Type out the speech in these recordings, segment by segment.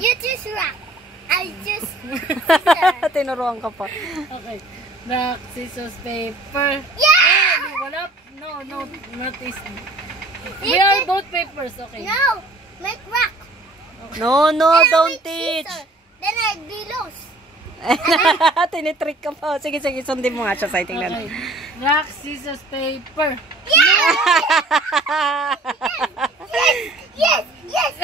You choose rock. I choose Tinuruan ka pa. Okay. Rock, scissors, paper. Yeah! Wala. No, not easy. We are both papers, okay. No! Make rock. No, Then I don't make teach. scissors. Then I'd be lost. Tinitrick ka pa. Sige, sundin mo nga siya sa tingnan. Okay. Rock, scissors, paper. Yes! Yes! Yes!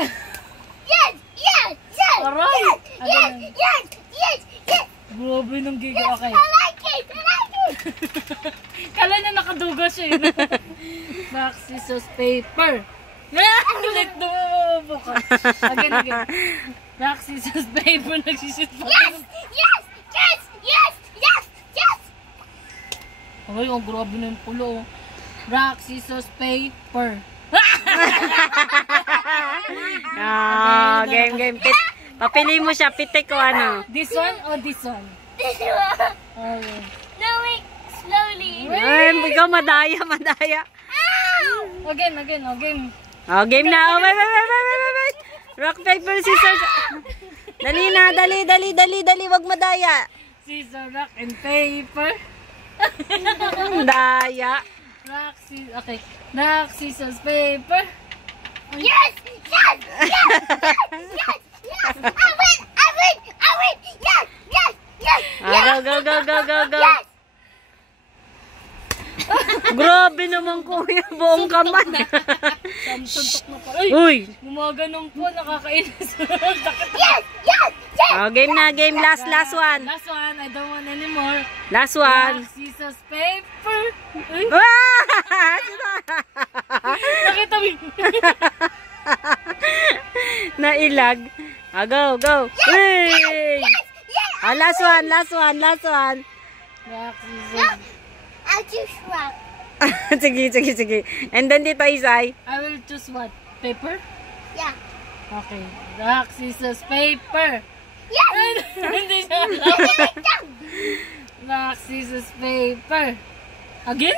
Yes! Yes! Yes! Aray! Yes! Yes! Yes! Yes! Grabe nung giga. Yes! Okay. I like it! I like it! Kala na nakaduga siya yun. Rock, scissors, paper. Ulit dumumubo ka. Again. Rock, scissors, paper. Nagsishoot pa. Yes! Yes! Yes! Yes! Yes! Yes! Ay, ang grabe na yung pulo. Rock, scissors, paper. Game. Papili mo siya, pitik o ano. This one or this one? This one. Okay. No, wait. Slowly. Ay, ikaw madaya. Ow! Again. Oh, game na. Oh, wait. Rock, paper, scissors. Dali na, dali. Wag madaya. Scissors, rock, and paper. Daya. Rock, scissors, okay. Rock, scissors, paper. Yes! Yes! Yes! Yes! Yes! I win! Yes! Go. Grabe naman kuya, buong kamay. Suntok na pa. Ay! Uy. Gumaganong po, nakakainis. Yes! Oh, game na. Last one. Last one, I don't want anymore. Last one. Rock, scissors, paper. Ay! Nakita mo. Nailag. Go. Hey! Last one. Rock, scissors. I choose rock. Sige. And then dito, Isay. I will choose what? Paper? Yeah. Okay. Rock, scissors, paper. Yes! Hindi siya alam. Rock, scissors, paper. Again?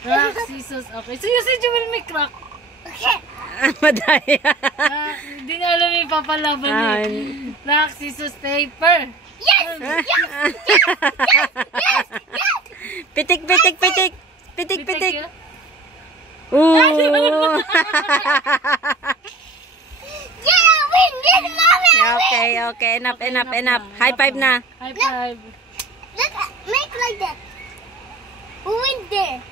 Rock, scissors, okay. So you said you will make rock. Okay. Madaya. Hindi na alam yung papalaban niya. Rock, scissors, paper. Yes! Pitik. Pitik. Ooh. Yeah, win! Yes, mommy! Okay. Enough. High five na. High five. Look, make like that. Who wins there?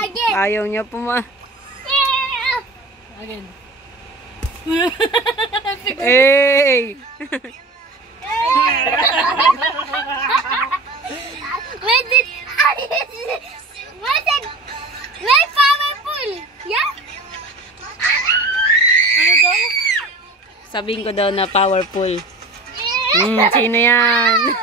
Again. Ayaw niya puma. Again. Hey! Where's it? Where's it? Very powerful. Yeah? Ano daw? Sabihin ko daw na powerful. Sino yan?